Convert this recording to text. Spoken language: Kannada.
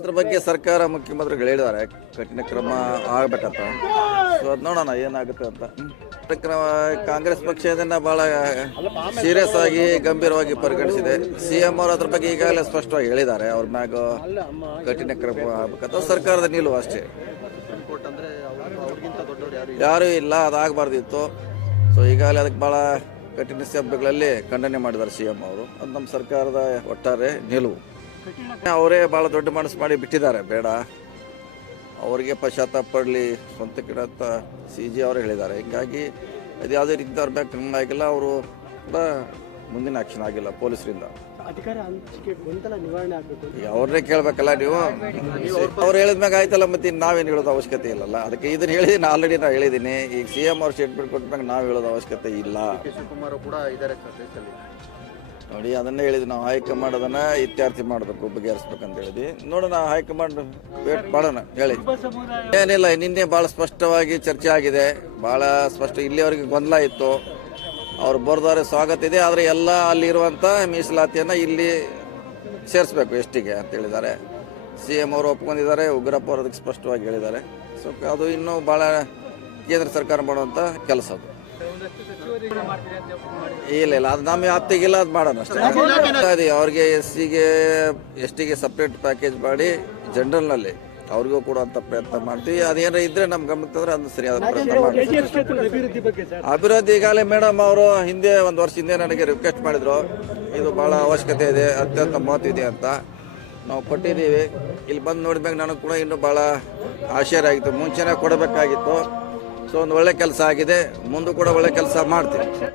ಅದ್ರ ಬಗ್ಗೆ ಸರ್ಕಾರ ಮುಖ್ಯಮಂತ್ರಿಗಳು ಹೇಳಿದ್ದಾರೆ, ಕಠಿಣ ಕ್ರಮ ಆಗ್ಬೇಕಂತ. ಸೊ ಅದು ನೋಡೋಣ ಏನಾಗುತ್ತೆ ಅಂತ. ಕ್ರಮ ಕಾಂಗ್ರೆಸ್ ಪಕ್ಷ ಇದನ್ನ ಬಹಳ ಸೀರಿಯಸ್ ಆಗಿ, ಗಂಭೀರವಾಗಿ ಪರಿಗಣಿಸಿದೆ. ಸಿ ಎಂ ಅವರು ಅದ್ರ ಬಗ್ಗೆ ಈಗಾಗಲೇ ಸ್ಪಷ್ಟವಾಗಿ ಹೇಳಿದ್ದಾರೆ, ಅವ್ರ ಮ್ಯಾಗ ಕಠಿಣ ಕ್ರಮ ಆಗ್ಬೇಕಂತ. ಸರ್ಕಾರದ ನಿಲುವು ಅಷ್ಟೇ. ಯಾರೂ ಇಲ್ಲ, ಅದಾಗಬಾರ್ದಿತ್ತು. ಸೊ ಈಗಾಗಲೇ ಅದಕ್ಕೆ ಬಹಳ ಕಠಿಣ ಶಬ್ದಗಳಲ್ಲಿ ಖಂಡನೆ ಮಾಡಿದ್ದಾರೆ ಸಿ ಎಂ ಅವರು. ಅದು ನಮ್ಮ ಸರ್ಕಾರದ ಒಟ್ಟಾರೆ ನಿಲುವು. ಅವರೇ ಭಾಳ ದೊಡ್ಡ ಮನಸ್ಸು ಮಾಡಿ ಬಿಟ್ಟಿದ್ದಾರೆ ಬೇಡ. ಅವರಿಗೆ ಪಶ್ಚಾತ್ತಾಪ ಪಡಲಿ ಸ್ವಂತ ಅಂತ ಸಿ ಜಿ ಅವರು ಹೇಳಿದ್ದಾರೆ. ಹೀಗಾಗಿ ಅದು ಯಾವುದೇ ರೀತಿ ಅವ್ರ ಮ್ಯಾಗ ಕ್ರಿಮಿನಲ್ ಆಗಿಲ್ಲ ಅವರು ಕೂಡ ಮುಂದಿನ ಆಕ್ಷನ್ ಆಗಿಲ್ಲ ಪೊಲೀಸರಿಂದ. ಅವ್ರನ್ನೇ ಕೇಳಬೇಕಲ್ಲ ನೀವು? ಅವ್ರು ಹೇಳಿದ್ಮ್ಯಾಗ ಆಯ್ತಲ್ಲ ಮತ್ತೆ ಇನ್ನು ನಾವೇನು ಹೇಳೋದು ಅವಶ್ಯಕತೆ ಇಲ್ಲಲ್ಲ? ಅದಕ್ಕೆ ಇದನ್ನ ಹೇಳಿದ್ದೀನಿ ಆಲ್ರೆಡಿ ನಾ ಹೇಳಿದ್ದೀನಿ ಈಗ ಸಿ ಎಂ ಅವ್ರು ಸ್ಟೇಟ್ಮೆಂಟ್ ಕೊಟ್ಟಾಗ ನಾವು ಹೇಳೋದು ಅವಶ್ಯಕತೆ ಇಲ್ಲ. ನೋಡಿ, ಅದನ್ನೇ ಹೇಳಿದ್ವಿ ನಾವು. ಹೈಕಮಾಂಡ್ ಅದನ್ನ ಇತ್ಯರ್ಥ ಮಾಡಬೇಕು ಬಗೆಹರಿಸ್ಬೇಕಂತ ಹೇಳಿದ್ವಿ. ನೋಡೋಣ, ಹೈಕಮಾಂಡ್ ವೇಟ್ ಮಾಡೋಣ, ಹೇಳಿ. ಏನಿಲ್ಲ, ನಿನ್ನೆ ಭಾಳ ಸ್ಪಷ್ಟವಾಗಿ ಚರ್ಚೆ ಆಗಿದೆ. ಭಾಳ ಸ್ಪಷ್ಟ, ಇಲ್ಲಿವರೆಗೆ ಗೊಂದಲ ಇತ್ತು. ಅವ್ರು ಬರ್ದವ್ರೆ ಸ್ವಾಗತ ಇದೆ, ಆದರೆ ಎಲ್ಲ ಅಲ್ಲಿರುವಂಥ ಮೀಸಲಾತಿಯನ್ನು ಇಲ್ಲಿ ಸೇರಿಸ್ಬೇಕು ಎಷ್ಟಿಗೆ ಅಂತ ಹೇಳಿದ್ದಾರೆ. ಸಿ ಎಂ ಅವರು ಒಪ್ಕೊಂಡಿದ್ದಾರೆ, ಉಗ್ರಪ್ಪ ಅವರು ಅದಕ್ಕೆ ಸ್ಪಷ್ಟವಾಗಿ ಹೇಳಿದ್ದಾರೆ. ಸೊ, ಅದು ಇನ್ನೂ ಭಾಳ ಕೇಂದ್ರ ಸರ್ಕಾರ ಮಾಡುವಂಥ ಕೆಲಸ ಅದು. ಇಲ್ಲ ಇಲ್ಲ ಅದು ನಮ್ಮ ವ್ಯಾಪ್ತಿಗಿಲ್ಲ ಅದು ಮಾಡೋಣ ಅಷ್ಟೇ. ಅವ್ರಿಗೆ ಎಸ್ ಸಿಗೆ ಎಸ್ ಟಿಗೆ ಸಪ್ರೇಟ್ ಪ್ಯಾಕೇಜ್ ಮಾಡಿ ಜನರಲ್ನಲ್ಲಿ ಅವ್ರಿಗೂ ಅಂತ ಪ್ರಯತ್ನ ಮಾಡ್ತೀವಿ. ಅದೇನೋ ಇದ್ರೆ ನಮ್ಮ ಗಮನಕ್ಕೆ ಅದು ಸರಿಯಾದ ಪ್ರಯತ್ನ ಮಾಡ್ತೀವಿ. ಅಭಿವೃದ್ಧಿ ಬಗ್ಗೆ ಸರ್. ಅಭಿವೃದ್ಧಿ ಈಗಾಗಲೇ ಮೇಡಮ್ ಅವರು ಹಿಂದೆ ಒಂದು ವರ್ಷ ಹಿಂದೆ ನನಗೆ ರಿಕ್ವೆಸ್ಟ್ ಮಾಡಿದ್ರು. ಇದು ಬಹಳ ಅವಶ್ಯಕತೆ ಇದೆ ಅತ್ಯಂತ ಮಹತ್ವ ಇದೆ ಅಂತ. ನಾವು ಕೊಟ್ಟಿದ್ದೀವಿ. ಇಲ್ಲಿ ಬಂದು ನೋಡಿದ್ಮೇಲೆ ನನಗೆ ಕೂಡ ಇನ್ನೂ ಭಾಳ ಆಶ್ಚರ್ಯ ಆಗಿತ್ತು. ಮುಂಚೆನೇ ಕೊಡಬೇಕಾಗಿತ್ತು. ಸೊ ಒಂದು ಒಳ್ಳೆ ಕೆಲಸ ಆಗಿದೆ. ಮುಂದೂ ಕೂಡ ಒಳ್ಳೆ ಕೆಲಸ ಮಾಡ್ತೀವಿ.